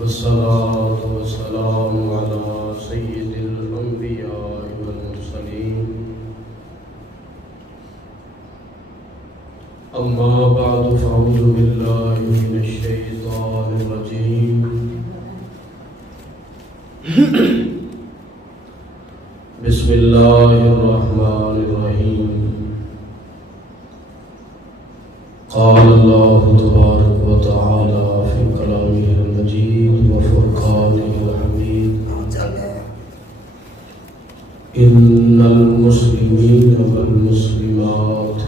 والصلاة والسلام على سيد الأنبياء والمرسلين أما بعد فأعوذ بالله من الشيطان الرجيم بسم الله الرحمن الرحيم قال الله تبارك وتعالى في كلامه المجيد وفرقانه الحميد إن المسلمين والمسلمات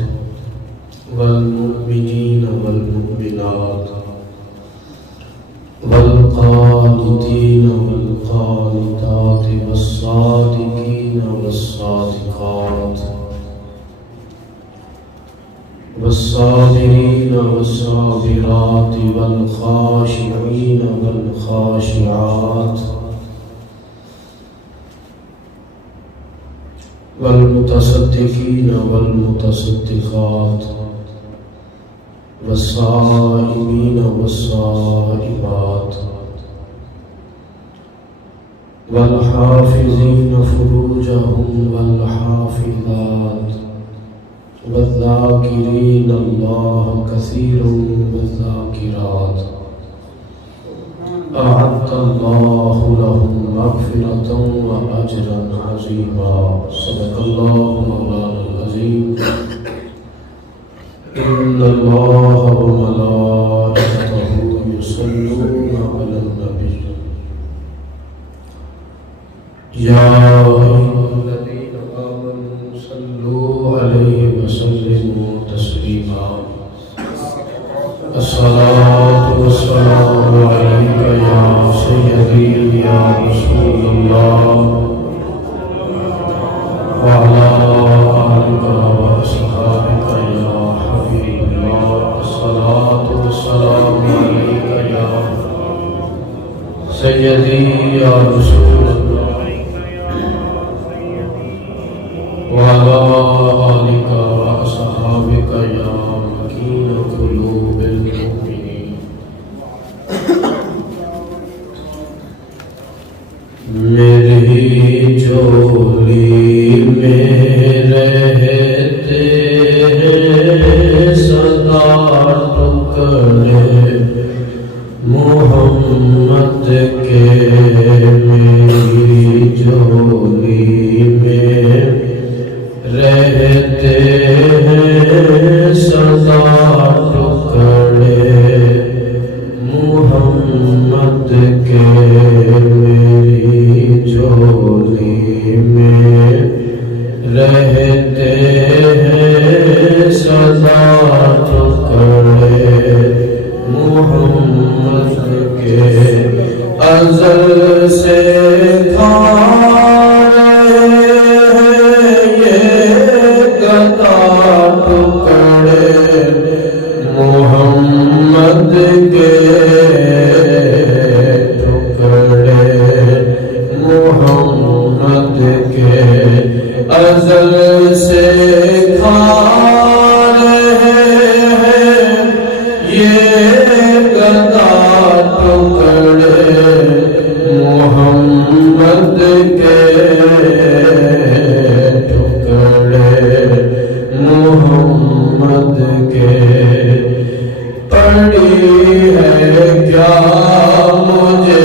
والمؤمنين والمؤمنات والقانتين والقانتات والصادقين والصادقات والصابرين والصابرات والخاشعين والخاشعات والمتصدقين والمتصدقات والصائمين والصائمات والحافظين فروجهم والحافظات والذاكرين الله كثيرا والذاكرات أعد الله لهم مغفرة وأجرا عظيما صدق الله مولانا العظيم إن الله وملائكته يصلون على النبي يا أيها الذين آمنوا صلوا عليه وسلموا تسليما الصلاة والسلام عليك يا سيدي يا رسول الله وعلى آلك وأصحابك يا حبيب الله الصلاة والسلام عليك يا سيدي يا رسول الله وعلى آلك وأصحابك يا مكين قلوب المؤمنين میری جولی میں رہتے صدا ٹکڑے محمد کے میری جولی میں رہتے ہیں صدا ٹکڑے محمد کے میری جولی میں رہتے ہیں صدا ٹکڑے محمد کے ازل سے کھا محمد کے ٹکڑے محمد کے ازل سے کھا رہے ہیں یہ گدا ٹکڑے محمد کے ٹکڑے محمد کے پڑی ہے کیا مجھے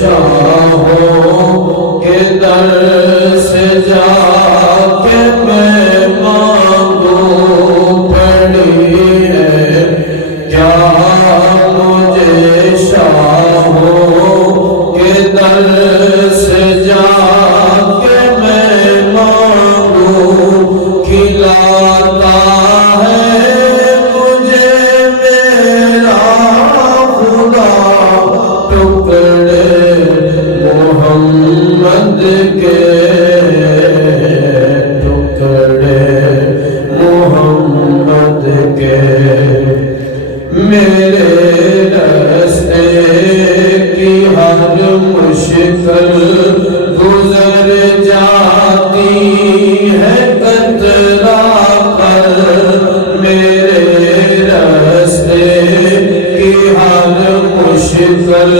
شاہوں کے در سے جا کے میں مانگوں پڑی ہے کیا مجھے شاہوں کے در سے جا کے میں مانگوں کھلاتا ہے محمد کے ٹکڑے محمد کے میرے راستے کی ہر مشکل گزر جاتی ہے قطرہ پر میرے راستے کی ہر مشکل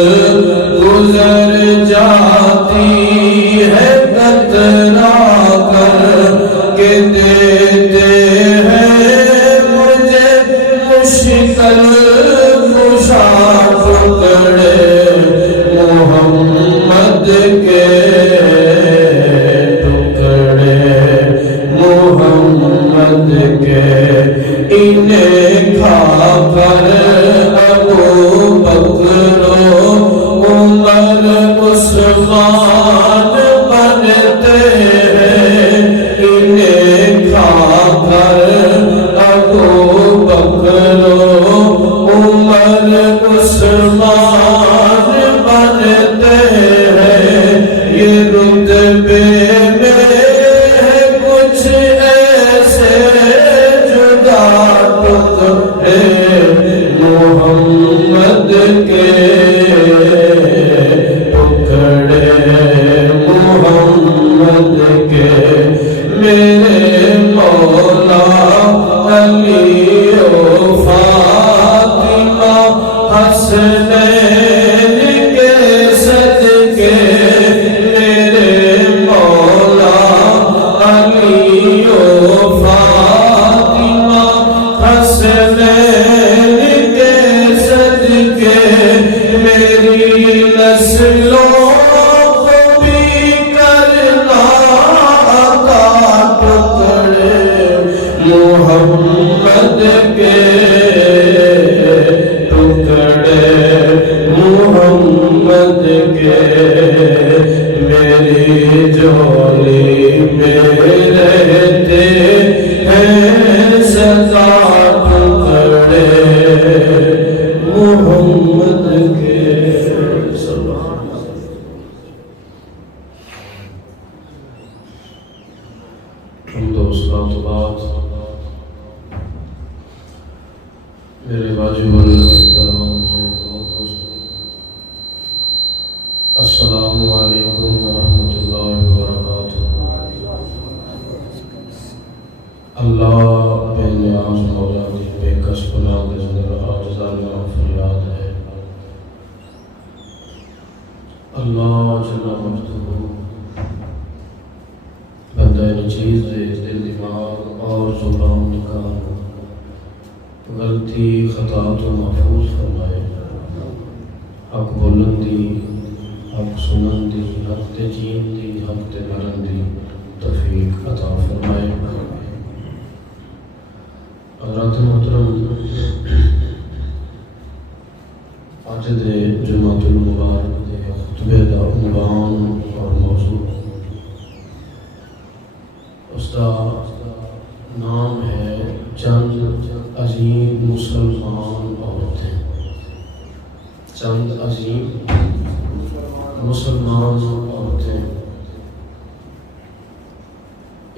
خوشا ٹکڑے محمد کے ٹکڑے محمد کے انہیں کھا کر ابو بکر و عمر عثمان بنتے ہیں انہیں کھا کر ابو بکر و عمر عثمان بنتے ہیں یہ رتبے میں کچھ ایسے جدا ٹکڑے محمد کے ٹکڑے محمد کے میرے مولا علی و فاطمہ حسنین کے صدقے میرے مولا علی و فاطمہ حسنین کے صدقے میری نسلوں کو بھی کرنا عطا ٹکڑے محمد کے ٹکڑے محمد کے میری جھولی میں رہتے ہیں سدا ٹکڑے محمد کے حمد و صلاۃ و بعد میرے واجب الاحترام دوستو السلام علیکم ورحمۃ اللہ وبرکاتہ۔ اللہ بے نیاز مولا دی بے کس بنیاد نظر عاجزانہ فریاد ہے اللہ جل مجدہ بندہ چیز دے دل دماغ اور زبان نکال غلطی خطا تو محفوظ فرمائے حق بولن دی حق سنن دی حق تے جین دی حق تے مرن دی توفیق عطا فرمائے۔ حضرات محترم اج دے جمعۃ المبارک دے خطبے دا عنوان اور موضوع اس کا نام ہے چند عظیم مسلمان عورتیں۔ چند عظیم مسلمان عورتیں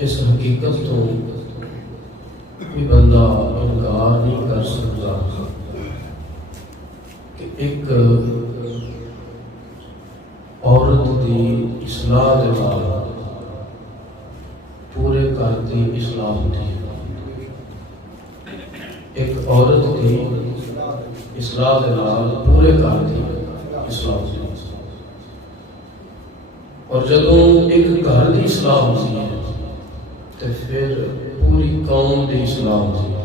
اس حقیقت تو کوئی بندہ انکار نہیں کر سکتا کہ ایک عورت دی اصلاح دے بعد پورے گھر دی اصلاح ہوتی ہے۔ ایک عورت کی اصلاح دے نال پورے گھر دی اصلاح ہوتی ہے، اور جدوں ایک گھر دی اصلاح ہوتی ہے تو پھر پوری قوم دی اصلاح ہوتی ہے۔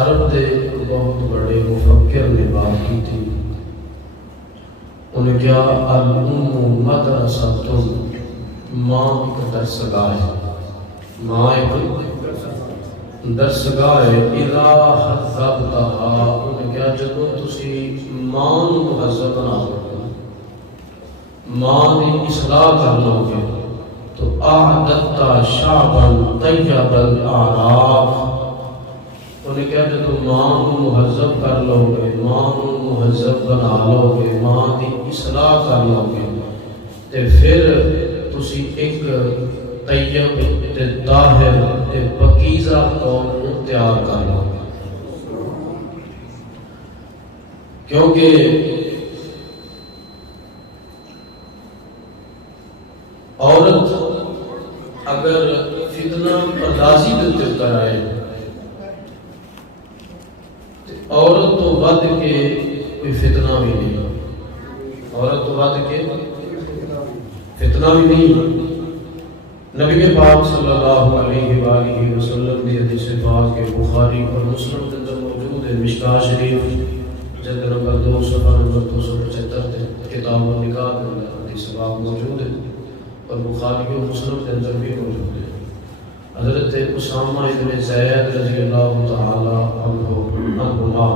عرب دے بہت بڑے مفکر نے بات کی تھی، انہیں کیا الام مدرسۃ، ماں ایک درسگاہ ہے، ماں ایک درسگاہ ہے۔ اذا حذبتہا، انہیں کیا جدوں تسی ماں مہذب بنا لو، ماں دی اصلاح کر لو گے تو اعددت شعبا طیب الاعراف، انہیں کہا جدو ماں کو مہذب کر لو گے، ماں کو مہذب بنا لو گے، ماں دی اصلاح کر لو گے تے پھر تسی ایک طیب تے طاہر تے پاکیزہ قوم تیار کر لو گے۔ کیونکہ عورت اگر فتنہ پردازی دیتے کرائے عورت تو ود کے کوئی فتنہ بھی نہیں، عورت تو ود کے فتنہ بھی نہیں۔ نبی پاک صلی اللہ علیہ وآلہ وسلم کی حدیث پاک کے بخاری اور مسلم کے اندر موجود ہے، مشکاہ شریف جلد نمبر 2 صفحہ نمبر 275 ہے، کتاب النکاح کے اندر حدیث پاک موجود ہے اور بخاری اور مسلم کے اندر بھی موجود ہے۔ حضرت اسامہ ابن زید رضی اللہ تعالی عنہما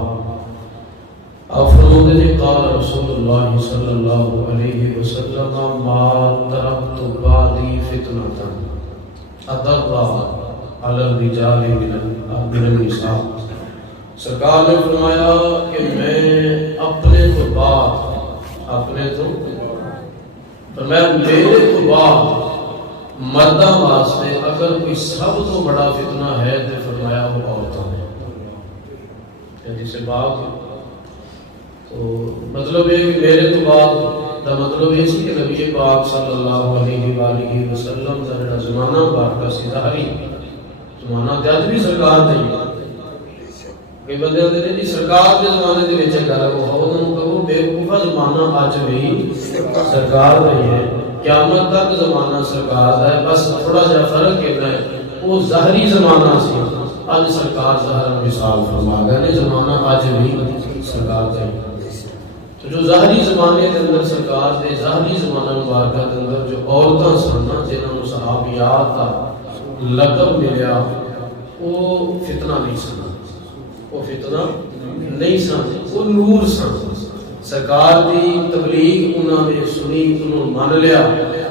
آپ فرماتے ہیں قال رسول اللہ صلی اللہ علیہ وسلم ما ترکت بعدی فتنة اضر علی الرجال من النساء۔ سرکار نے فرمایا کہ میں اپنے تو بعد میرے تو بعد مردوں واسطے اگر کوئی سب تو بڑا فتنہ ہے تو فرمایا وہ عورتوں ہے۔ حدیث پاک تو مطلب ہے کہ میرے تو بعد دا مطلب یہ سی کہ نبی پاک صلی اللہ علیہ وآلہ وسلم دا جڑا زمانہ پاک سی ظاہری زمانہ تے اج بھی سرکار نہیں کئی بندے ہوندے نے جی سرکار دے زمانے دے وچ گل وہ انہاں نوں کہو بے وقوفا زمانہ اج بھی سرکار دا ہی ہے، قیامت تک زمانہ سرکار دا ہے، بس تھوڑا جہا فرق ہے وہ ظاہری زمانہ سی، اج سرکار ظاہر مثال فرما گئے نے زمانہ اج بھی سرکار دا ہے۔ تو جو ظاہری زمانے کے اندر سرکار دے ظاہری زمانہ مبارکہ کے اندر جو عورتاں سن جنہاں نوں صحابیات دا لقب ملیا وہ فتنہ نہیں سن، وہ فتنہ نہیں سن، وہ نور سن۔ سرکار دی تبلیغ انہوں نے سنی، انہوں نے مان لیا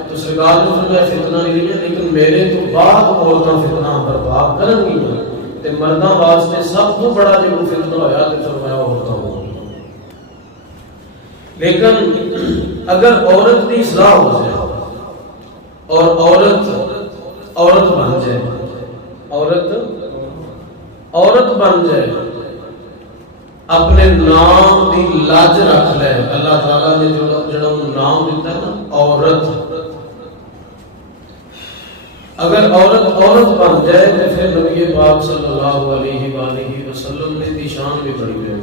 تو سرکار نے فرمایا فتنہ نہیں ہے، لیکن میرے تو بعد عورتاں فتنہ برپا کرن گیاں تے مرداں واسطے سب تو بڑا جو فتنہ ہویا تے فرمایا عورتاں ہو۔ لیکن اگر عورت کی اصلاح ہو جائے اور عورت بن جائے، عورت بن جائے، اپنے نام دی لاج رکھ لے، اللہ تعالیٰ نے جڑا نام دیتا ہے نا عورت، اگر عورت بن جائے تو پھر نبی پاک صلی اللہ علیہ وآلہ وسلم نے دی شان بھی بڑی ہے۔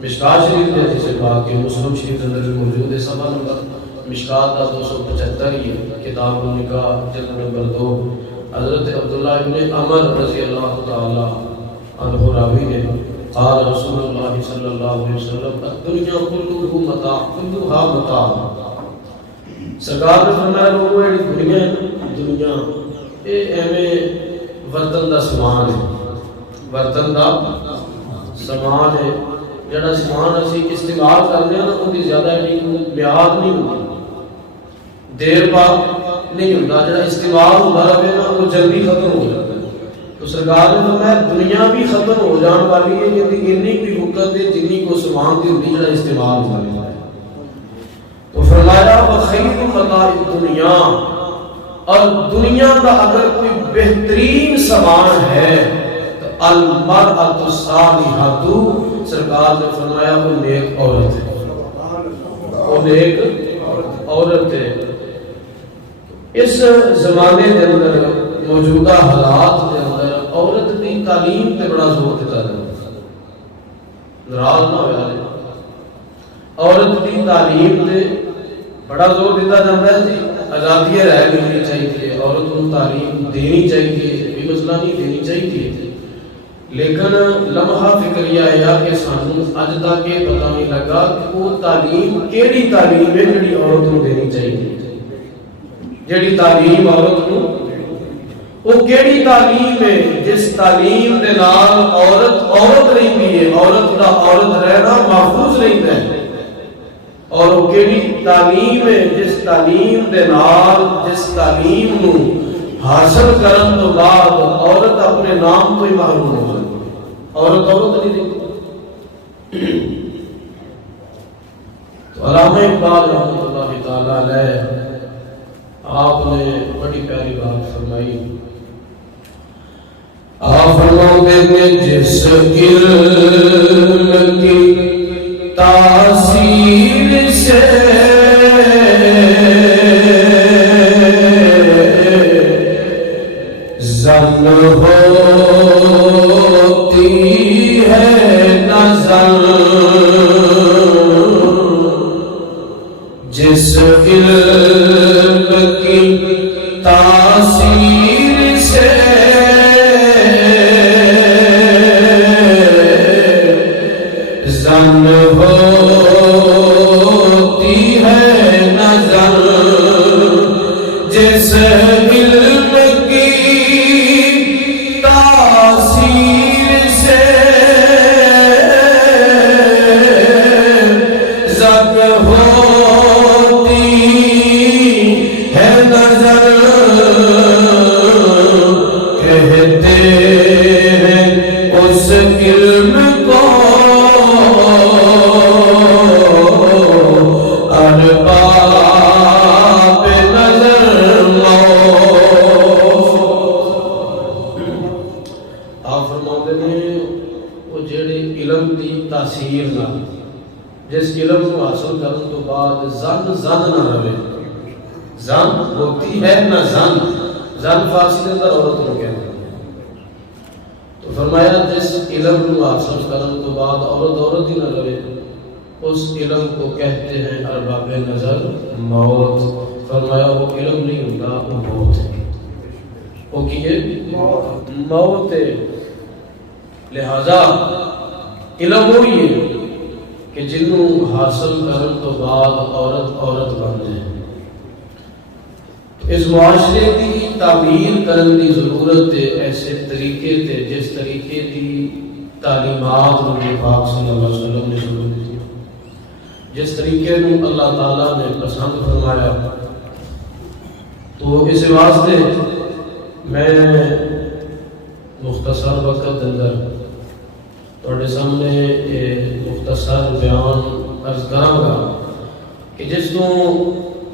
مشکاہ شریف کے حدیث پاک کے مسلم شریف کے اندر بھی موجود ہے، صفحہ نمبر مشکاہ کا 275 ہی ہے، کتاب النکاح جلد نمبر 2۔ حضرت عبداللہ ابن عمر رضی اللہ تعالی عنہ راوی نے قال رسول اللہ صلی اللہ علیہ وسلم الدنیا کلھا متاع۔ سرکار نے فرمایا لوگوں یہ دنیا یہ ایویں برتن دا سامان ہے، جڑا سامان اسی استعمال کرتے ہیں نا ان کی زیادہ میعاد نہیں ہوتی، دیر بعد نہیں ہوتا، جڑا استعمال ہوتا رہے نا وہ جلدی ختم ہو جاتا ہے۔ تو سرکار نے فرمایا دنیا بھی ختم ہو جان والی ہے، یہ اتنی کوئی وقت ہے جتنی کو سامان کی ہوتی جڑا استعمال ہو رہا ہے۔ تو فرمایا وخیر متاع الدنیا، اور دنیا کا اگر کوئی بہترین سامان ہے تو المرأۃ الصالحۃ، سرکار نے فرمایا وہ نیک عورت ہے، وہ نیک عورت ہے۔ اس زمانے کے اندر موجودہ حالات کے اندر عورت کی تعلیم تے بڑا زور دیتا ہے، ناراض نہ ہو جائے، عورت کی تعلیم تے بڑا زور دیتا جاتا ہے جی آزادی رہ ملنی چاہیے، عورت کو تعلیم دینی چاہیے، کوئی مسئلہ نہیں دینی چاہیے، لیکن لمحہ فکریہ ہے کہ سانوں اج تک یہ پتہ نہیں لگا کہ وہ تعلیم کیڑی تعلیم ہے جڑی عورت کو دینی چاہیے، جڑی تعلیم عورت کو وہ کیڑی تعلیم ہے جس تعلیم دے نال عورت رہندی ہے، عورت دا عورت رہنا محفوظ رہندا ہے، اور وہ کیڑی تعلیم ہے جس تعلیم دے نال جس تعلیم نو حاصل کرن تو بعد عورت اپنے نام تو ہی محروم ہو جاتی ہے، عورت نہیں دیکھتی۔ تو علامہ اقبال رحمۃ اللہ تعالی علیہ آپ نے بڑی پیاری بات فرمائی، آپ فرماتے ہیں جس علم کی تاثیر سے زن ہوتی ہے نظر، جس علم کی تاثیر اس علم کو ارباب نظر لو۔ آپ فرماتے ہیں وہ جڑے علم کی تاثیر نہ، جس علم کو حاصل کرنے تو بعد زن نہ رہے، زن ہوتی ہے نہ زن فارسی کے اندر عورت کو کہتے ہیں، تو فرمایا جس علم کو حاصل کرنے تو بعد عورت ہی نہ رہے، اس علم کو کہتے ہیں ارباب نظر موت۔ فرمایا وہ علم نہیں ہوتا، وہ موت ہے، وہ کی ہے موت ہے۔ لہذا علم وہی ہے کہ جنوں حاصل کرن تو بعد عورت بن جائے۔ اس معاشرے کی تعمیر کرن دی ضرورت ہے ایسے طریقے تے جس طریقے دی تعلیمات نبی پاک صلی اللہ علیہ وسلم نے شروع کی، جس طریقے کو اللہ تعالیٰ نے پسند فرمایا۔ تو اس واسطے میں مختصر وقت اندر تھوڑے سامنے مختصر بیان عرض کراں گا کہ جس کو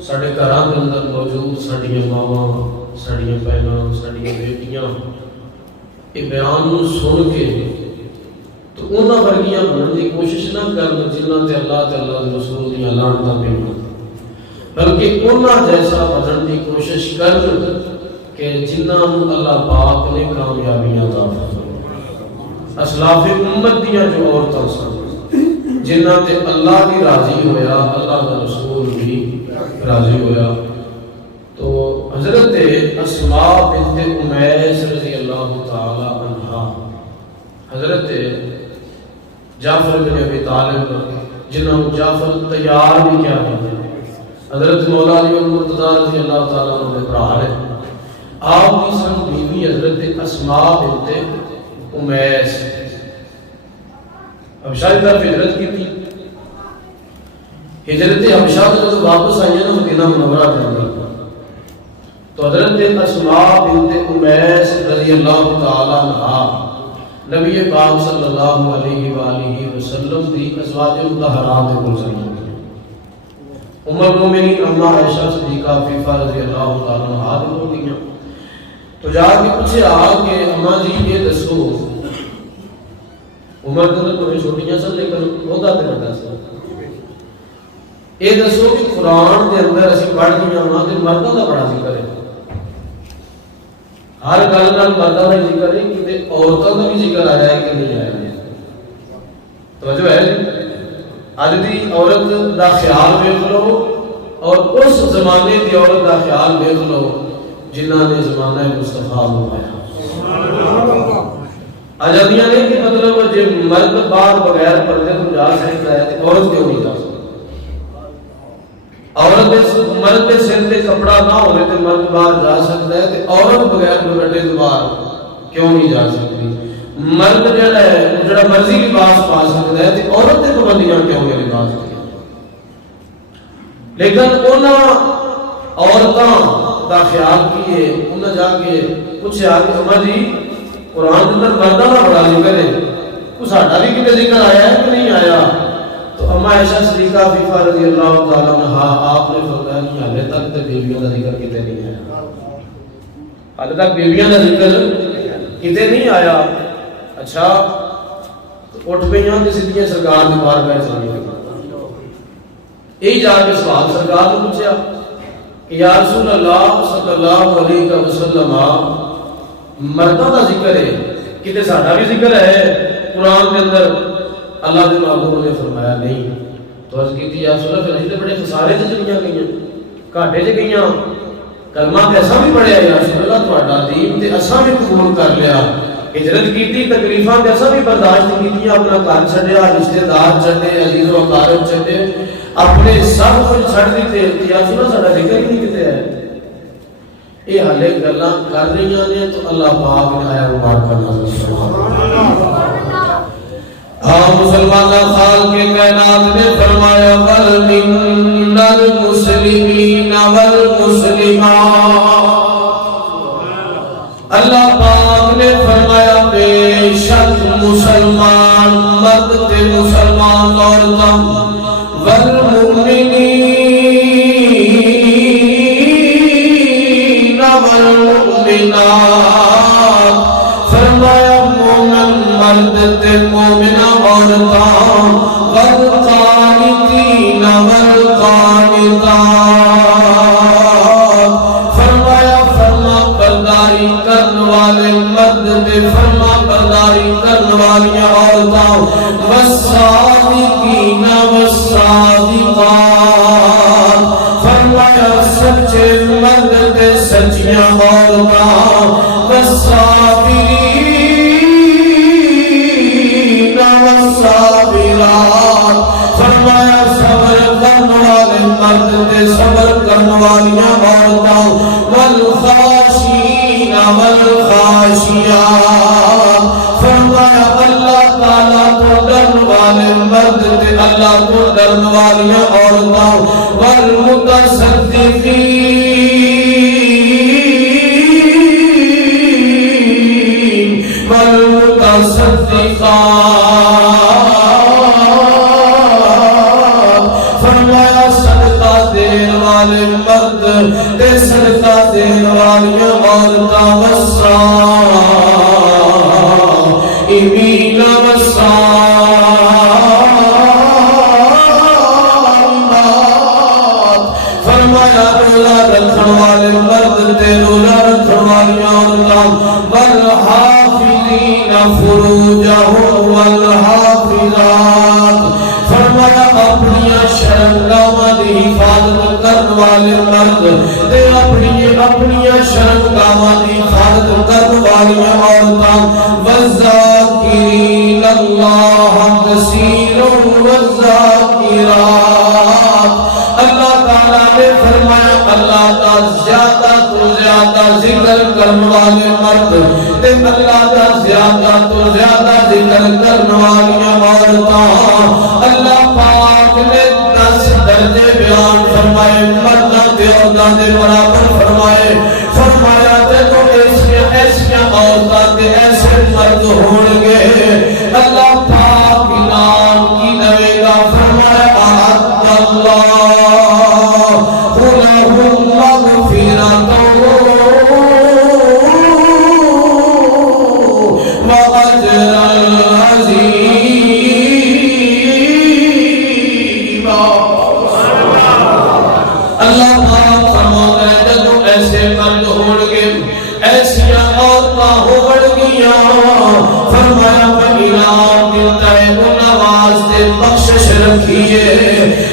ساڈے گھراں دے اندر موجود ساڈیاں ماواں، ساڈیاں بہناں، ساڈیاں بیٹیاں یہ بیان نو سن کے تو انہاں ورگیاں بننے کی کوشش نہ کرن جنہاں تے اللہ تے اللہ دے رسول دیاں لعنتاں پئیاں، بلکہ انہاں جیسا بننے کی کوشش کرن کہ جنہاں نو اللہ پاک نے کامیابیاں عطا فرمائیں۔ اسلاف امت دیاں جو عورتاں سن جنہاں تے اللہ بھی راضی ہویا، اللہ کا رسول بھی راضی ہویا۔ تو حضرت اسماء بنت امیس رضی اللہ تعالی عنہا، حضرت جعفر بن ابی طالب جنہوں جعفر طیار بھی کیا کرتے ہیں، حضرت مولا علی المرتضیٰ رضی اللہ تعالیٰ عنہ نے برا ہے۔ آپ کی سن بیوی حضرت اسماء بنت امیس حبشہ کی طرف ہجرت کی تھی۔ ہجرت حبشہ سے جب واپس آئی ہیں نا مدینہ منورہ کے اندر، تو حضرت اسماء بنت امیس رضی اللہ تعالی عنہا نبی پاک صلی اللہ علیہ وآلہ وسلم دی ازواج مطہرات کے کول سن۔ ام المومنین اما عائشہ صدیقہ عفیفہ رضی اللہ تعالی عنہا دی ہو گئیں، تو جا کے پوچھے کہ اما جی یہ دسو، عمر کے اندر کوئی چھوٹیاں سن لیکن عہدہ تے بڑا سی، یہ دسو کہ قرآن کے اندر اسی پڑھ دیا ہاں کہ مردوں کا بڑا ذکر ہے، ہر گل نال مردوں کا ذکر ہے، کہ عورتوں کا بھی ذکر آیا ہے کہ نہیں آیا ہے؟ توجہ ہے؟ اج دی عورت دا خیال دیکھ لو اور اس زمانے دی عورت دا خیال دیکھ لو جنہاں نے زمانہ مصطفیٰ بنایا۔ آزادیاں نہیں کہ مطلب جب مرد باہر بغیر پردے تو جا سکتا ہے تو عورت کیوں نہیں جا سکتی؟ عورت مرد کے سر تے کپڑا نہ ہوئے تو مرد باہر جا سکتا ہے تو عورت بغیر دوپٹے تو باہر کیوں نہیں جا سکتی؟ مرد جڑا مرضی لباس پا سکتا ہے تو عورت تے پابندیاں کیوں نہیں لباس کی؟ لیکن انہاں عورتاں کا خیال کیے، انہاں جا کے پوچھا کہ اما جی قرآن کے اندر مردوں کا بڑا ذکر ہے، وہ ساڈا بھی کتے ذکر آیا ہے کہ نہیں آیا؟ تو اما عائشہ صدیقہ عفیفہ رضی اللہ تعالیٰ عنہا آپ نے فرمایا کہ حالے تک تو بیویوں کا ذکر کتے نہیں آیا، حالے تک بیویوں کا ذکر کتے نہیں آیا۔ اچھا اٹھ پئیاں تے سیدھیاں سرکار دے بار بیٹھ چلی گئی، یہی جا کے سوال سرکار نے پوچھا کہ یا رسول اللہ صلی اللہ علیہ وسلم مردوں کا ذکر ہے کتے ساڈا بھی ذکر ہے قرآن کے اندر؟ اللہ کے محبوب نے فرمایا نہیں۔ تو عرض کی یا رسول اللہ پھر اسی بڑے خسارے سے چلیاں گئیاں، گھاٹے سے گئیاں، کلمہ تے اساں بھی پڑھیا یا رسول اللہ تہاڈا دین تے اساں بھی قبول کر لیا، ہجرت کیتی، تکلیفاں تے اساں بھی برداشت کیتیاں، اپنا گھر چھڈیا، رشتے دار چھڈے، عزیز و اقارب چھڈے، اپنے سب کچھ چھڈ دیتے، یا رسول اللہ ساڈا ذکر ہی نہیں کتے ہے۔ یہ حالے گلاں کر رہی ہیں تو اللہ پاک نے آیا مبارکہ نازل فرمایا۔ مسلمان خال کے کائنات نے فرمایا بل من المسلمین والمسلمات، اللہ پاک نے فرمایا بے شک مسلمان مرد تے مسلمان عورتاں والمؤمنین والمؤمنات فرمایا مومن مرد تے مومنہ عورتاں والقانتین والقانتات فرمایا فرما برداری کرنے والے مرد تے فرما برداری کرنے والی عورتاں والصادقین والصادقات فرمایا سچے مرد تے سچیاں عورتاں والصابرین والصابرات فرمایا صبر کرنے والے مرد تے صبر کرنے والی عورتاں والخاشعین والخاشعات فرمایا اللہ تعالیٰ کو ڈرنے والے مرد تے اللہ کو ڈرنے والی عورتاں والمتصدقین والمتصدقات فرمایا صدقہ دین والے مرد تے صدقہ دین والی عورتاں والصائمین والصائمات فرمایا روزہ رکھن والے مرد تے روزہ رکھن والی عورتاں والحافظین فروجہم والحافظات فرمایا اپنی شرمگاہاں دی حفاظت کرنے والے مرد تے اپنی شرمگاہاں دی حفاظت کرنے والی عورتاں والذاکرین اللہ کثیرا والذاکرات اللہ تعالیٰ نے فرمایا اللہ کا زیادہ تو زیادہ ذکر کرنے والے مرد تے اللہ کا زیادہ تو زیادہ ذکر کرنے والی عورتاں اللہ پاک نے 10 درجے بیان فرمائے مرداں تے عورتاں دے برابر فرمایا جدوں ایسیاں عورتاں تے ایسے مرد ہون گے اللہ پاک انعام کی دے گا فرمایا اعد اللہ لهم مغفرۃ واجرا عظیما اللہ پاک فرماتا ہے جدوں ایسے مرد ہون گے ایسیاں عورتاں ہون گیاں فرمایا میں انعام دیتا ہے انہاں واسطے بخشش رکھیے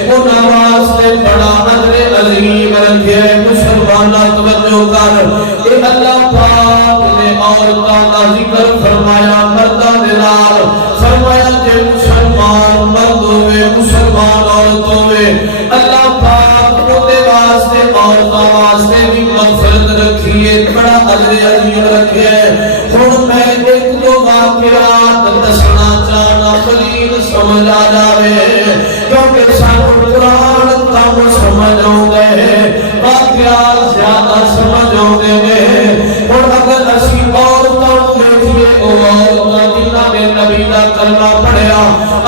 انہاں واسطے بڑا اجر عظیم رکھے مسلمانہ توجہ کر کہ اللہ پاک نے عورتاں کا ذکر فرمایا مرداں دے نال فرمایا جے مسلمان مرد ہوئے مسلمان عورت ہوئے اللہ پاک دے واسطے عورتاں واسطے بھی مغفرت رکھیے بڑا اجر عظیم رکھے ہن میں ایک دو واقعات دسنا چاہنا مزید سمجھ آ جاوے کیونکہ سانو قرآن کم سمجھ آؤندے واقعات زیادہ سمجھ آؤندے نے اور اگر اسی عورتاں دیکھیے او عورتاں جنہاں نے نبی دا کلمہ پڑھیا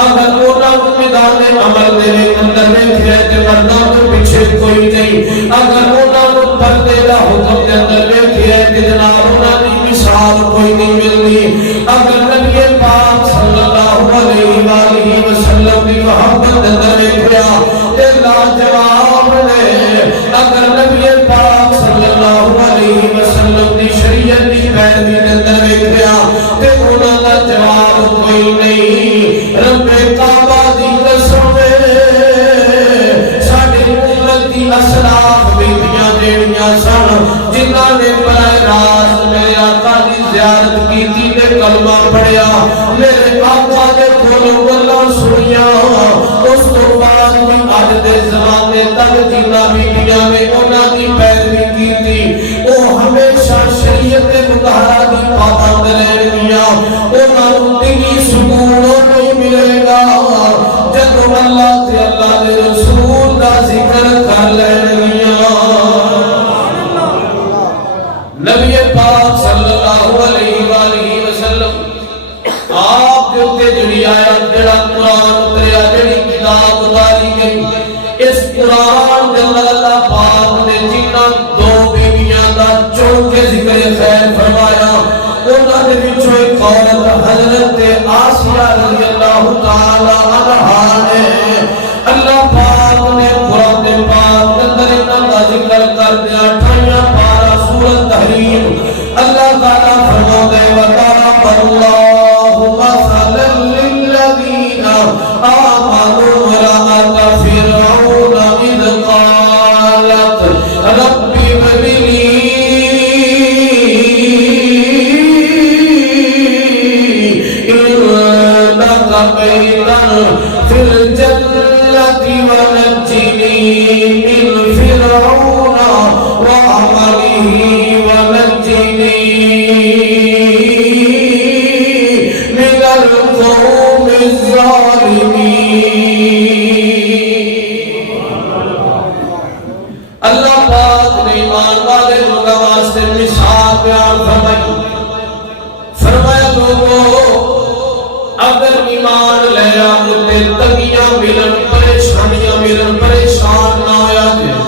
اگر انہاں کو میدان عمل دے اندر ویکھے تے مرداں تو پیچھے کوئی نہیں اگر انہاں کو پردے دا حکم دے اندر ویکھے تے جناب انہاں دی مثال کوئی نہیں ملنی اگر نبی پاک صلی اللہ علیہ وآلہ وسلم کی محبت دے اندر ویکھیا تے لاجواب نے اگر نبی پاک صلی اللہ علیہ وسلم کی شریعت کی پیروی دے اندر ویکھیا تے انہاں دا جواب کوئی نہیں رب کعبہ دی قسم ساڈے امت دی اسلاف بیٹیاں جیڑیاں سن جنہاں نے براہ راست میرے آقا دی زیارت کیتی تے کلمہ پڑھیا میرے آقا دے کھولو گلاں سنیاں اس تو بعد بھی اج دے زمانے تک جنہاں بیٹیاں نے انہاں دی پیروی کیتی او ہمیشہ شریعت مطہرہ دی پابند رہنگیاں انہاں نوں دلی سکون نہیں ملے گا جدوں اللہ تے اللہ دے رسول دا ذکر کر لینگیاں نبی پاک صلی اللہ علیہ وآلہ وسلم آپ جو تے جڑی آیت جڑا قرآن اتریا جڑی کتاب اتاری گئی اس قرآن دے اللہ پاک نے جنہاں دو بیویاں دا چن کے ذکر خیر فرمایا انہاں دے وچوں ایک عورت حضرت آسیہ رضی اللہ تعالی عنہا نے اللہ پاک نے قرآن پاک کے اندر انہاں دا ذکر کر دیا 28 پارہ سورۃ تحریم اللہ تعالی فرماتے وَضَرَبَ اللَّهُ مَثَلًا لِّلَّذِينَ آمَنُوا امْرَأَتَ فِرْعَوْنَ إِذْ قَالَتْ رَبِّ ابْنِ لِي عِندَكَ بَيْتًا فِي الْجَنَّةِ وَنَجِّنِي مِنْ فِرْعَوْنَ وَعَمَلِهِ اللہ پاک نے ایمان والے لوگوں واسطے مثال بیان فرمایا لوگوں اگر ایمان لے آؤ تے تنگیاں ملن پریشانیاں ملن پریشان نہ ہویا جائے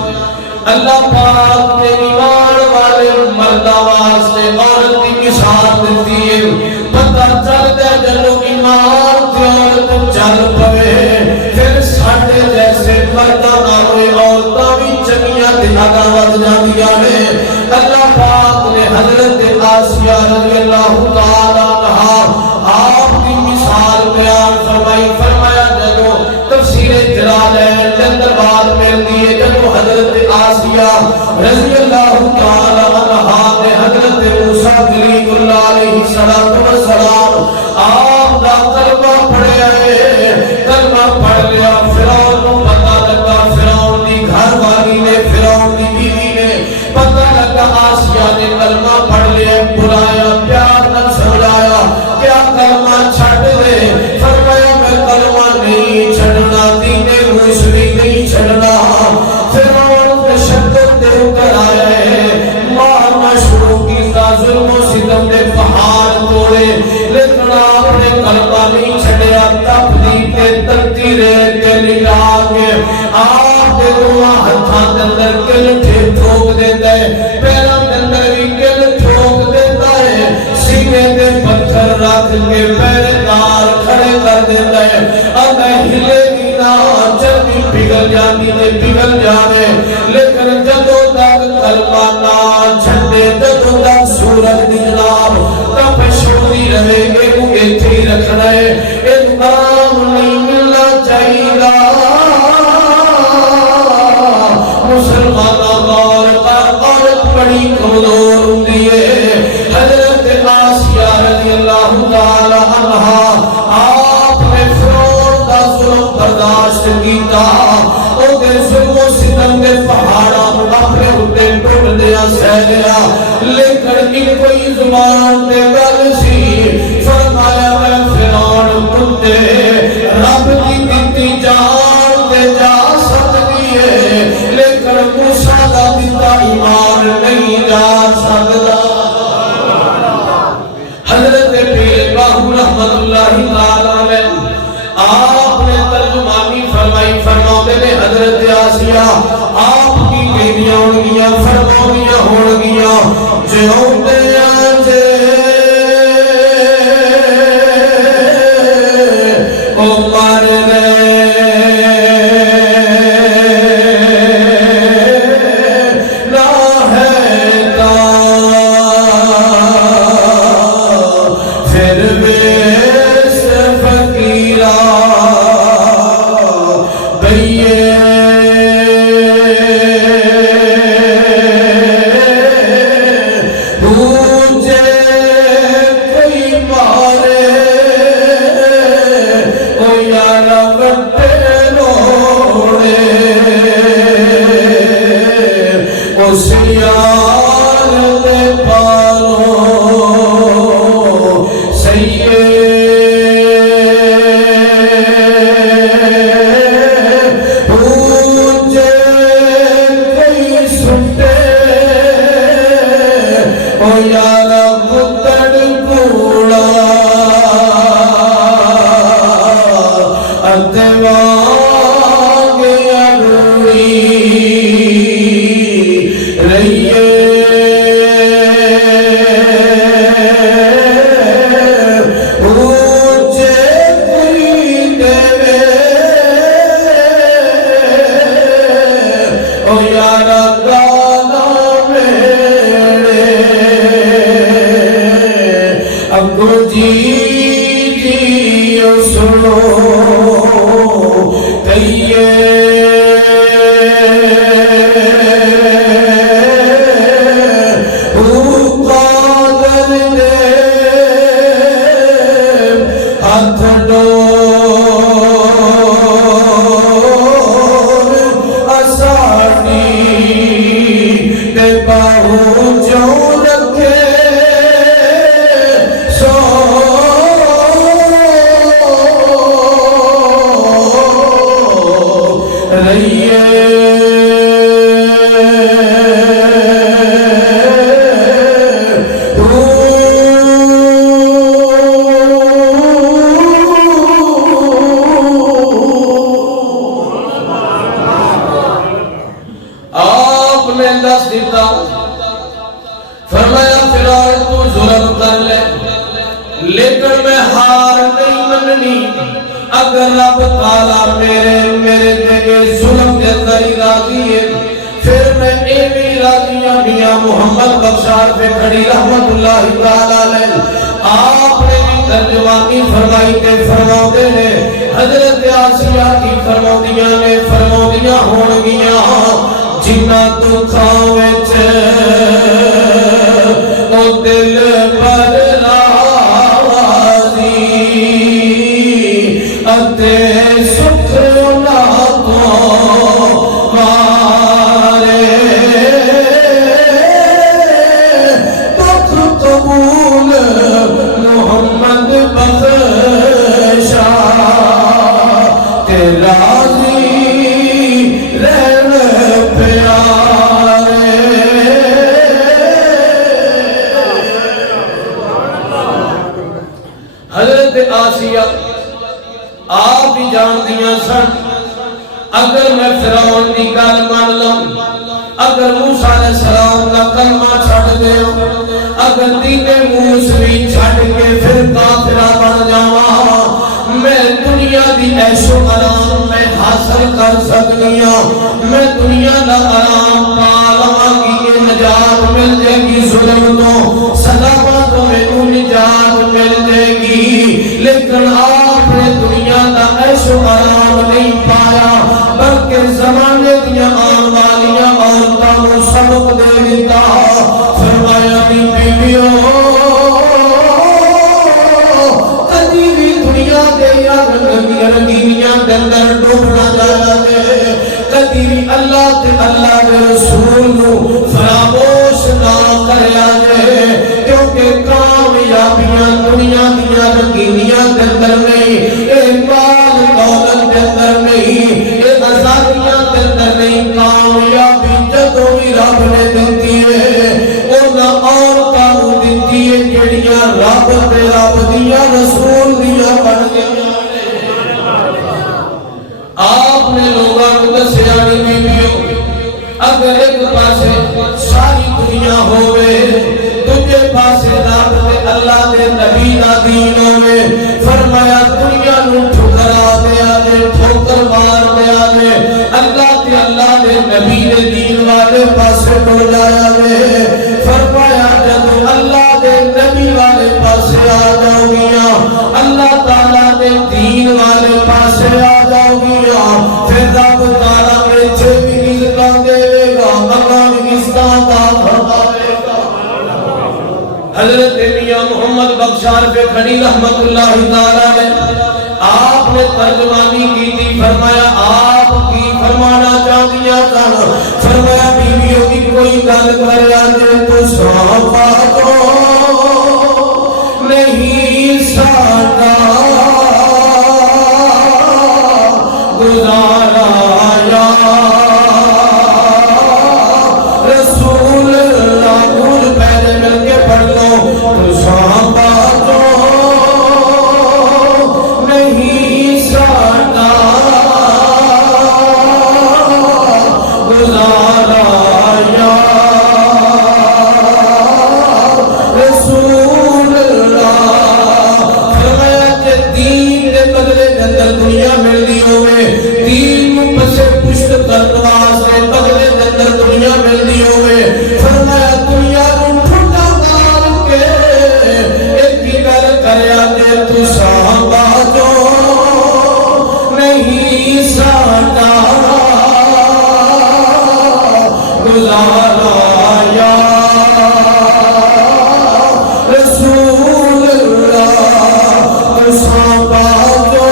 اللہ پاک نے ایمان والے مردہ واسطے عورت کی مثال دیتی ہے پتہ چلتا ہے جنوں ایمان تے عورت چل پوے پھر ساڈے جیسے مردہ نہ ہوئے عورتاں بھی چنگیاں تے آگاں ود جاندیاں نے اللہ پاک نے حضرت آسیہ رضی اللہ تعالی عنہا آپ کی مثال بیان فرمائی فرمایا جدوں تفسیر جلالین کے اندر بات ملتی ہے جدوں حضرت آسیہ رضی اللہ تعالی عنہا نے حضرت موسیٰ کلیم اللہ علیہ السلام آپ دا کلمہ پڑھیا ہے کلمہ پڑھ لیا فرعون کو پتہ لگا فرعون دی گھر والی نے فرعون دی بیوی نے پتہ لگا آسیہ نے کلمہ پڑھ لیا بلایا پیار نہ سمجھایا کیا کلمہ چھٹ دے فرمایا میں کلمہ نہیں چھڑنا دین موسوی نہیں چھڑنا فرعون تشدد دے کر آیا ہے مارنا شروع کی ظلم و ستم دے پہاڑ توڑے لیکن آپ نے کلمہ نہیں چھڑیا تبلیغ تے تنتیرے کے لگا کے آپ دے دعا ہتھاں دے اندر کل ٹھوک دیتا ہے پیراں دے اندر بھی کل ٹھوک دیتا ہے سینے دے پتھر رکھ کے پہرےدار کھڑے کر دیتا ہے اگر ہلے گی نہ چربی پگھل جاتی ہے پگھل جاوے لیکن جدوں تک کلمہ نہ چھڈے جدوں تک سورج دی جناب تپش ہوتی رہے ایک ایتھی رکھنا ہے اتمام نہیں ملنا چاہیے مسلمان عورت بڑی کمزور ہوتی ہے حضرت آسیہ رضی اللہ تعالی عنہا آپ نے فرعون دا ظلم برداشت کیتا او دے ظلم و ستم دے پہاڑاں اپنے اُتے ٹوٹ دیا سہ لیا لیکن ان کوئی زبان تے گل سی فرمایا میں فرعون کتے رب کی دتی جان تے جا سکتی ہے لیکن موسیٰ دا دتا ایمان نہیں جا سکتا حضرت پیر باہو رحمت اللہ تعالی علیہ آپ نے ترجمانی فرمائی فرماتے نے حضرت آسیہ آپ کی بیویاں ہونگیاں فرماؤنیاں ہونگیاں جے ہوندے آجے او مار رہے نہ ہے تا پھر بیس فقیرہ بھئیے اتوانگ اڈوری رہیے فرمایا فرعون تو ظلم کر لے لیکن میں ہار نہیں مننی اگر رب تعالیٰ میرے تے ظلم دے اندر ہی راضی ہے پھر میں ایوی راضیاں میاں محمد بخشار پہ کھڑی رحمت اللہ تعالیٰ علیہ آپ نے بھی ترجمانی فرمائی کے فرماتے ہیں حضرت آسیہ کی فرمودیاں ہونگیاں جنہ دکھاں وچ او دل پر راضی اتے سکھ نہ تو مارے دکھ قبول محمد بخشا تے راضی آسیہ آپ بھی جان دیا سن اگر میں فرعون دی گل مان لوں اگر موسیٰ علیہ السلام کا کلمہ چھڑ دے اگر دین موسوی چھڑ کے پھر کافرہ بن جاواں میں دنیا دی عیش و آرام میں حاصل کر سکنیاں میں دنیا دا آرام پالواں کی یہ نجات مل جائے گی ظلم تو سزاواں تو میں نجات مل جائے گی لیکن آپ نے دنیا دا عیش و آرام نہیں پایا بلکہ زمانے دیا آن والیاں عورتاں کو سبق دے دیتا فرمایا بیویوں کدی بھی دنیا دے رنگینیاں دے اندر ڈوبنا جانا دے کدی بھی اللہ دے رسول نو فراموش نہ کریا دے کیونکہ کامیابیاں دنیا دیا رنگینیاں دے اندر نہیں اے مال دولت دے اندر نہیں اے آزادیاں دے اندر نہیں کامیابی جدوں بھی رب نے دیتی ہے انہاں عورتاں نوں دیتی ہے جڑیاں رب دیاں رسول دیاں بن گئیاں آپ نے لوگاں کو دسیا بیویوں اگر ایک پاسے ساری دنیا ہوئے دوجے پاسے رب تے اللہ دے نبی دا دین ہوئے فرمایا دنیا نو ٹھکرا دیا دے ٹھوکر مار دیا دے اللہ دے نبی دے دین والے پاسے ٹر جایا دے فرمایا جب اللہ دے نبی والے پاسے آ جاؤ گیا اللہ تعالیٰ دے دین والے پاسے آ جاؤ گیا پھر رب تعالیٰ ایچے بھی رزقاں دے گا اللہ رزقاں دا فرمائے گا حضرت میاں محمد بخشار پہ کھڑی رحمت اللہ تعالیٰ نے آپ نے ترجمانی کی تھی فرمایا آپ کی فرمانا چاہتیا تھا فرمایا بیویوں کی کوئی گل کریا جے تو صحابہ کو نہیں ساتا گزارا یا رسول اللہ گل پہلے مل کے پڑھ لو تو صحابہ کو نہیں ساتا اندر دنیا ملدی ہوئے دین نو پسے پشت کرن واسطے بدلے دے اندر دنیا ملدی ہوئے فرمایا دنیا نو ٹھنڈا مار کے ایک ہی گل کریا تے تو صحابہ جو نہیں ساڈا گزارا یا رسول اللہ تو صحابہ جو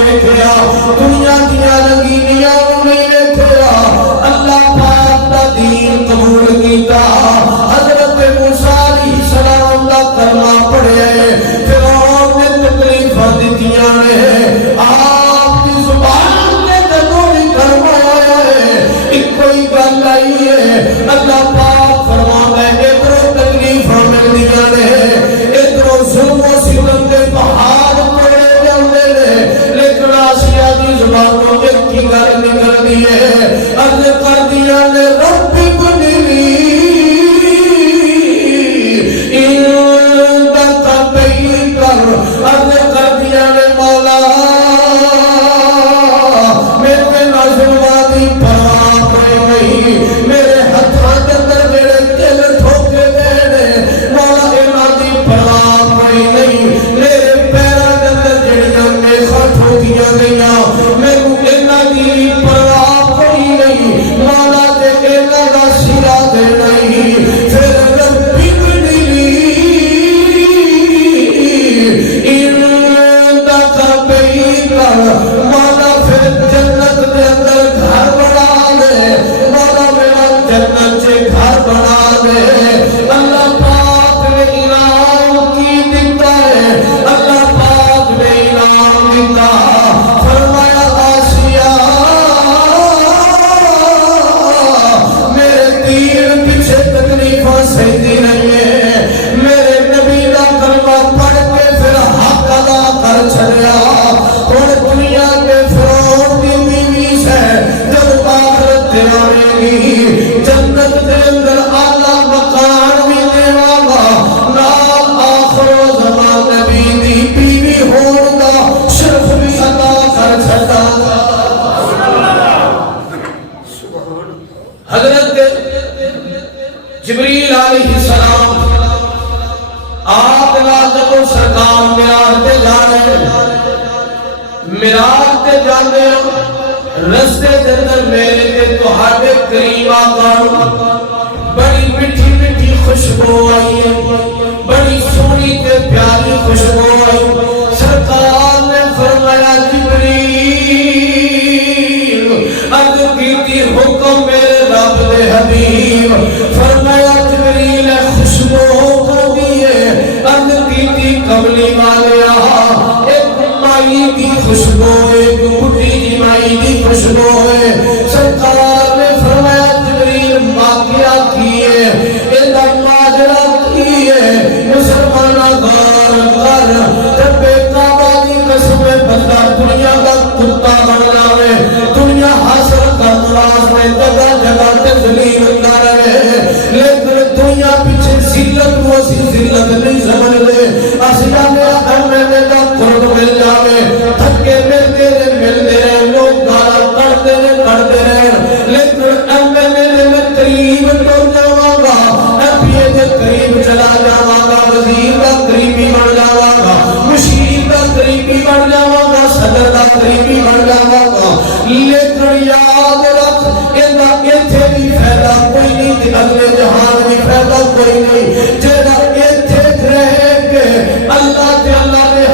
دنیا دیا رنگینیاں نہیں دیکھیا اللہ پاک دا دین قبول کیتا حضرت موسیٰ علیہ السلام دا کلمہ پڑھے فرعون نے تکلیفاں دتیاں نے آپ کی زبان نے جدوں کلمہ آیا ہے ایک کوئی گل آئی ہے اللہ پاک فرماتا ہے ادھروں تکلیفاں ملدیاں نے ادھروں ظلم و ستم دے پہاڑ پڑے جاندے نے لیکن آسیہ دی زبانوں ایک کی گل نکل دی ہے عرض کر دیا نے رب ابن لی اندک بیتر عرض کر دیا نے مولا میرے نظروں دی پرواہ کوئی نہیں میرے ہتھاں دے اندر میرے دل ٹھوکے دینے مولا انہاں دی پرواہ کوئی نہیں میرے پیراں دے اندر جڑیاں میخاں ٹھوکیاں گئیاں میرے انہاں دی پرواہ کوئی نہیں مولا دے انہاں دا سرا دے نہیں پھر رب ابن لی اندک بیتر مولا پھر جنت دے اندر گھر بنا دے مولا میرا جنت سے گھر بنا دے اللہ پاک نے انعام کی دیتا ہے اللہ پاک نے انعام دیتا فرمایا آسیہ میرے دین پیچھے تکلیفاں سہتی نہیں ہے میرے نبی دا کلمہ پڑھ کے پھر حق ادا کر چھڑیا اور دنیا کے فرعون دی بیوی سے جب آخرت آئے گی جنت دے اندر اعلیٰ مقام ملنے والا نام آخر و زمان نبی دی بیوی ہوگا شرف بھی عطا کر چھڑا حضرت جبریل علیہ السلام آپ جب سرکار معراج تے جانے معراج تے جانے رستے دے اندر میرے تے تہاڈے کریم آقا بڑی میٹھی میٹھی خوشبو آئی ہے بڑی سونی تے پیاری خوشبو آئی سرکار نے فرمایا جبریل عرض کیتی حکم میرے رب دے حبیب فرمایا جبریل خوشبو ہوگی ہے عرض کیتی کملی والیا ایک مائی کی خوشبو ایک بڑھی مائی کی خوشبو ہے سرکار نے فرمایا جبریل واقعہ کیے ادا ماجرا کیے مسلمانہ غار کر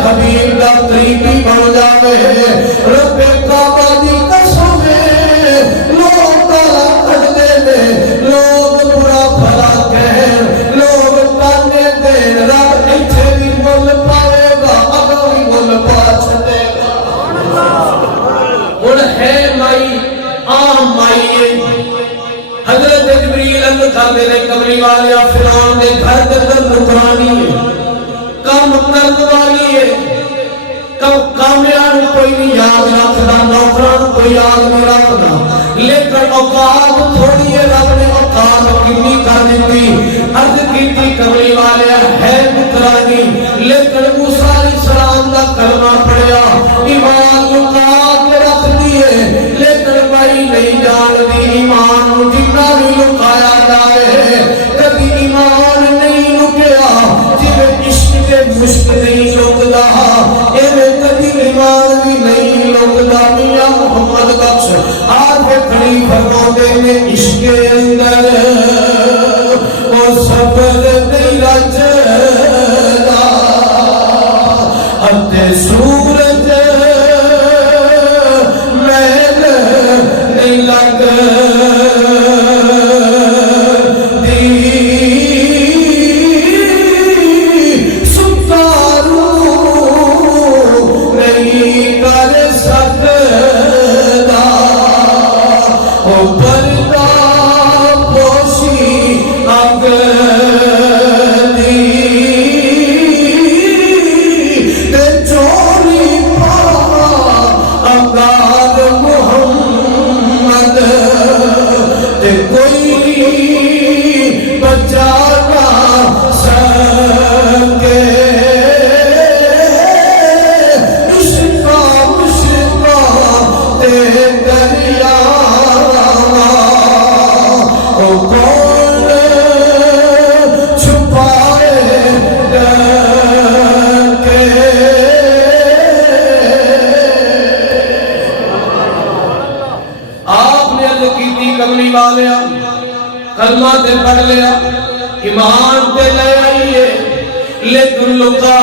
حبیب دا قریبی بن جاوے رب کعبہ دی قسم ہے لوگ گالاں کڈدے نے لوگ برا بھلا کہن لوگ تانے دین رب ایتھے بھی مل پاوے گا اگوں بھی مل پا چھڈے گا ہن ہے مائی عام مائی حضرت جبریل اللہ کردے نے کملی والیا فرعون دے گھر دے اندر نگرانی ہے کام کرنے والی ہے کامیان کوئی نہیں یاد رکھنا نوکران کوئی یاد نہیں رکھنا لیکن اوقات تھوڑی ہے رب نے اوقات کنی کر دیتی عرض کیتی کملی والے ہے نگرانی لیکن موسیٰ علیہ السلام دا کلمہ پڑھیا ایمان لکا کے رکھ دیئے لیکن بھائی نہیں جان دی ایمان جتنا بھی لکایا جائے کبھی ایمان نہیں لکیا جب عشق کے مشک نہیں لکدا ایویں کبھی ایمان بھی نہیں لکدا میاں محمد بخش آپ کھڑی فرماتے نے عشق کے اندر وہ صبر نہیں رچدا اتے سورج محل نہیں لگدا کلمہ تے پڑھ لیا ایمان تے لے آئیے لیکن لکا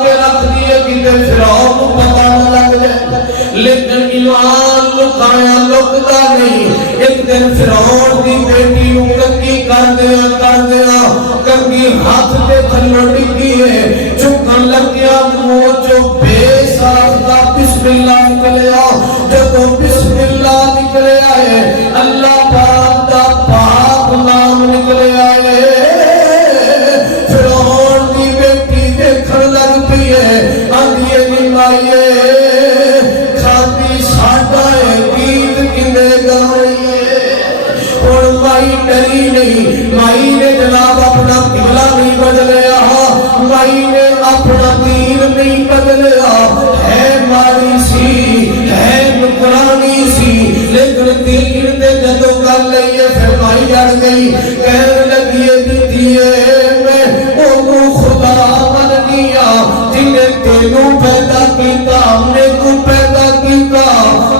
کے رکھ دیئے کہ فرعون کو پتہ نہ لگ جائے لیکن ایمان لکایا لکتا نہیں ایک دن فرعون دی بیٹی کنگھی کر دیا کنگھی ہاتھ تے تھلو ڈگی ہے چکن لگیا منہ جو بے ساختہ بسم اللہ نکلیا جب بسم اللہ نکلیا ہے اللہ پاک دا پاک نام نکلے آئے فرعون دی بیٹی دیکھن لگ پئی ہے آندھیے نمائیے کھاتی ساڈا ہے گیت کنے گائیے اور مائی ڈری نہیں مائی نے جناب اپنا قبلہ نہیں بدلیا مائی نے اپنا دین نہیں بدلیا ہے ماری سی ہے نکرانی سی لیکن دین دے جدو کر لئیے پھر مائی اڑ گئی کہنے لگیے دیدیے میں انہوں خدا من دیا جنہیں تینوں پیدا کیتا ہم نے کو پیدا کیتا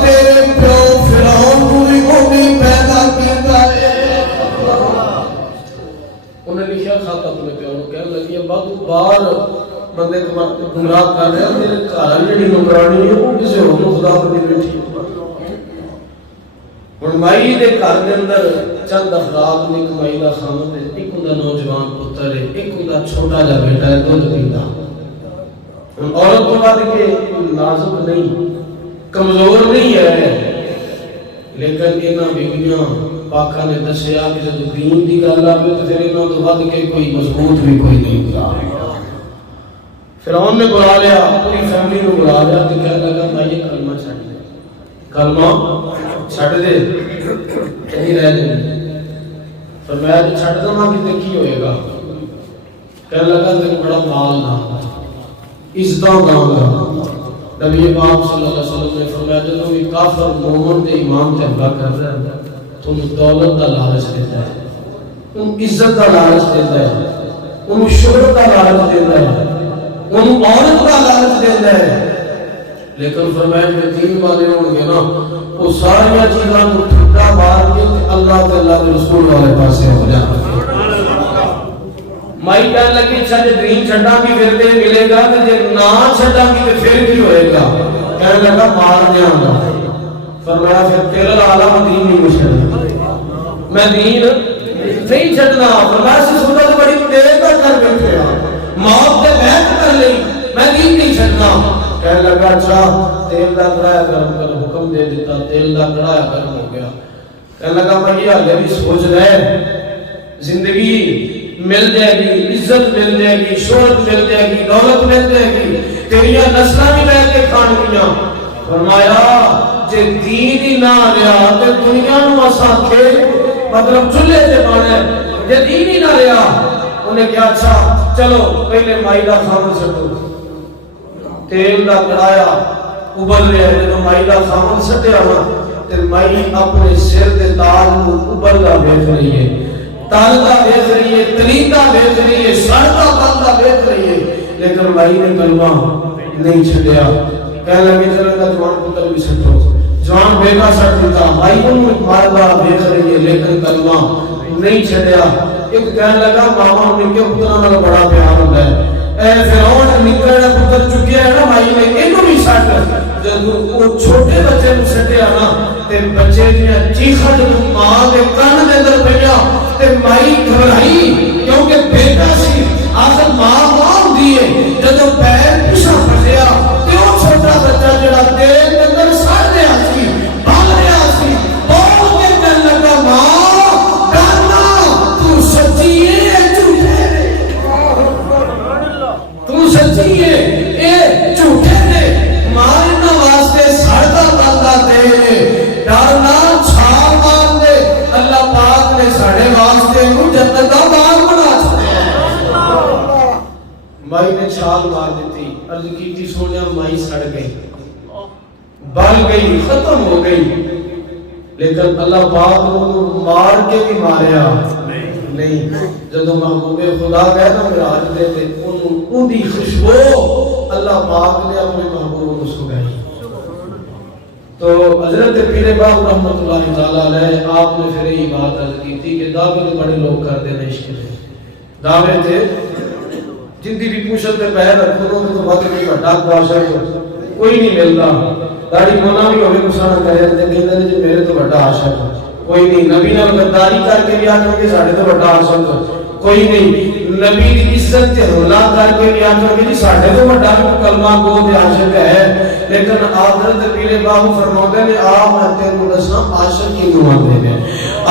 تیرے پیو فرعون بھی انہیں پیدا کیتا ہے انہیں لکھیا کھاتا اپنے پیو نے کہنے لگیے بہت بار بندے کو گمراہ کر رہے ہیں میرے گھر جڑی نوکرانی ہے وہ کسی اور خدا پر نہیں بیٹھی ہن مائی دے گھر دے اندر چند افراد نے کمائی دا خامد ہے ایک ہوندا نوجوان پتر ہے ایک ہوندا چھوٹا جا بیٹا ہے دودھ پیندا ہن عورت تو بعد کے نازک نہیں کمزور نہیں ہے لیکن انہاں بیویاں پاکاں نے دسیا کہ جب دین دی گل آوے تو پھر انہاں تو بعد کے کوئی مضبوط بھی کوئی نہیں ہوتا فرعون نے بلا لیا پوری فیملی کو بلا لیا تو کہنے لگا میں یہ کلمہ چھڑ دے کلمہ چھڑ دے کہیں رہ دے فرمایا جو چھڑ دے ماں کتے کی ہوئے گا کہنے لگا تیرے بڑا مال نہ عزتوں گا نبی پاک صلی اللہ علیہ وسلم نے فرمایا جب بھی کافر مومن دے ایمان تے حملہ کر رہا ہے تم دولت کا لالچ دیتا ہے تم عزت کا لالچ دیتا ہے تم شہرت کا لالچ دیتا ہے ان عورت کا لالچ دیتا ہے لیکن فرمایا جو دین والے ہوں گے نا وہ ساری چیزاں کو ٹھٹا مار کے اللہ کے اللہ کے رسول والے پاسے ہو جاتے ہیں مائی کہنے لگی اچھا جی دین چھڈاں گی پھر تے ملے گا تے جے نہ چھڈاں گی تے پھر کی ہوئے گا؟ کہنے لگا مار دیاں گا۔ فرمایا پھر تیرا لالا میں دین نہیں چھڈنا، میں دین نہیں چھڈنا۔ فرمایا سی سنت تو بڑی دیر تک کر بیٹھے موت تے بیعت کر لئی، میں دین نہیں چھڈنا۔ کہنے لگا اچھا تیل دا کڑایا گرم کر، حکم دے دیتا، تیل دا کڑایا گرم ہو گیا۔ کہنے لگا میں یہ حالے بھی سوچ رہے زندگی مل جائے گی، عزت مل جائے گی، شہرت مل جائے گی، دولت مل جائے گی، تیریاں نسلیں بھی رہ کے کھان گیاں۔ فرمایا جے دین ہی نہ رہا تے دنیا نو اساں کے مطلب چولہے تے پانے، جے دین ہی نہ رہا انہیں کیا اچھا چلو پہلے مائی دا خامن سٹو، تیل دا کڑایا ابل رہا ہے، جب مائی دا خامن سٹیا نا تے مائی اپنے سر دے تاج نو ابلدا دیکھ رہی ہے، تالتا دیکھ رہی ہے، تریتا دیکھ رہی ہے، سڑتا بلتا دیکھ رہی ہے، لیکن مائی نے کلمہ نہیں چھڑیا۔ کہنے لگے چلے گا جوان پتر بھی سٹو، جوان بیٹا سٹ دیتا، مائی انہوں ماردا دیکھ رہی ہے لیکن کلمہ نہیں چھڑیا۔ ایک کہنے لگا ماما نکے پتروں نال بڑا پیار ہوندا ہے، اے فرعون نکے دا پتر چکیا ہے نا مائی نے اینو بھی سٹ، جب وہ چھوٹے بچے نو سٹیا نا تے بچے دیاں چیخاں جدوں ماں دے کان دے اندر پئیاں تے مائی گھبرائی کیونکہ بیٹا سی، آخر ماں ہوندی ہے، جدوں پیر پیچھے پھسیا تے وہ چھوٹا بچہ جڑا تیل دے اندر سڑ رہا سی، بھاگ رہا سی، بول کے کہنے لگا ماں ڈرنا، تو سچی ہے جھوٹے نے، تو سچی ہے اے جھوٹے نے، ماں انہاں واسطے سڑدا بلدا تے ڈرنا چھال مار دے، اللہ پاک نے ساڑے واسطے نو جنت دا باغ بنا چھڑیا۔ مائی نے چھال مار دیتی، عرض کیتی سونیا مائی سڑ گئی، بل گئی، ختم ہو گئی، لیکن اللہ پاک نے مار کے بھی ماریا نہیں۔ جدو محبوب خدا گئے نا معراج دے تے ان دی خوشبو اللہ پاک نے اپنے محبوب کو سنائی۔ تو حضرت پیر باغ رحمت اللہ تعالی علیہ آپ نے پھر یہ بات عرض کی تھی کہ دعوے تو بڑے لوگ کر دینے عشق دے دعوے تھے، جن کی بھی پوچھت پہ پیر رکھو تو وقت کی بڑا عاشق کوئی نہیں ملتا، داڑھی مونا بھی ہوئے کسانا کرے تے کہندے نے جی میرے تو بڑا عاشق کوئی نہیں، نبی نال غداری کر کے بھی آکھو کہ ساڈے تو بڑا عاشق کوئی نہیں، نبی دی عزت تے حملہ کر کے بھی آکھو کہ جی ساڈے تو بڑا کلمہ گو تے عاشق ہے، لیکن حضرت پیر باغ فرماتے نے آپ میں تینوں دساں عاشق کی نواندے نے،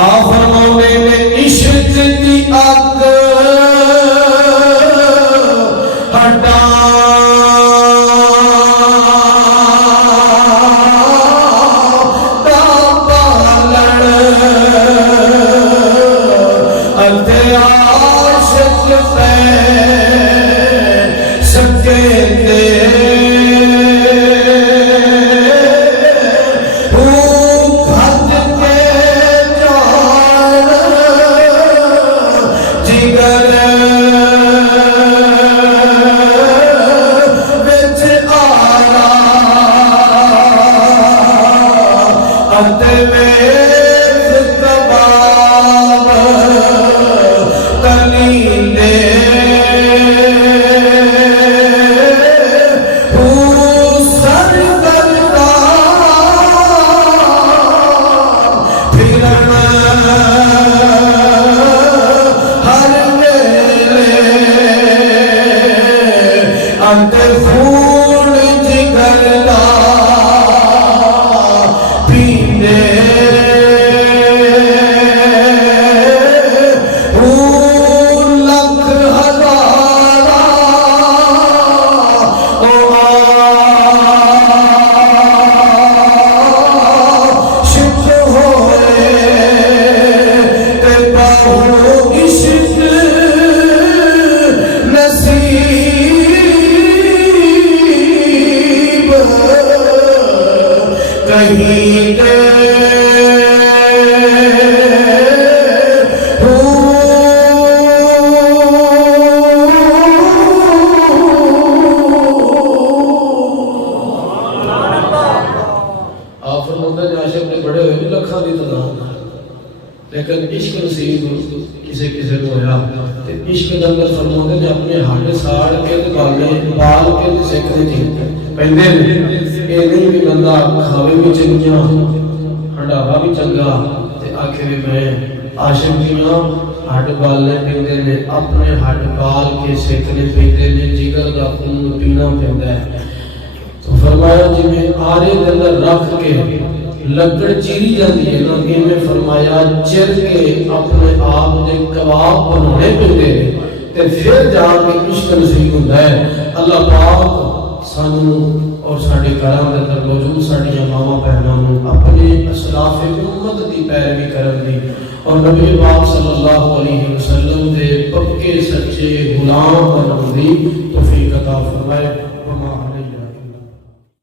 آپ فرماتے نے عشق دی اگ ہٹا لیکن عشق نصیب کسی کسی کو ہویا تے عشق دے اندر تے اپنے ہڈ ساڑ کے تے بال کے تے سیکھنے چاہیے پیندے نے یہ نہیں بھی بندہ کھاوے بھی چنگیاں ہڈاوا بھی چنگا تے آخر میں عاشق دیاں ہڈ بالنے پیندے نے اپنے ہڈ بال کے سیکھنے پیندے نے جگر دا خون پینا پیندا ہے تو فرمایا جی میں آرے دے اندر رکھ کے لکڑ چیری جاتی ہے نا کہ میں فرمایا چر کے اپنے آپ دے کباب بنانے پیندے تے پھر جا کے عشق نصیب ہوندا ہے اللہ پاک سانوں اور ساڈے گھراں دے اندر موجود ساڈیاں ماواں بہناں نوں اپنے اسلاف امت دی پیروی کرن دی اور نبی پاک صلی اللہ علیہ وسلم دے پکے سچے غلام بنن دی توفیق عطا فرمائے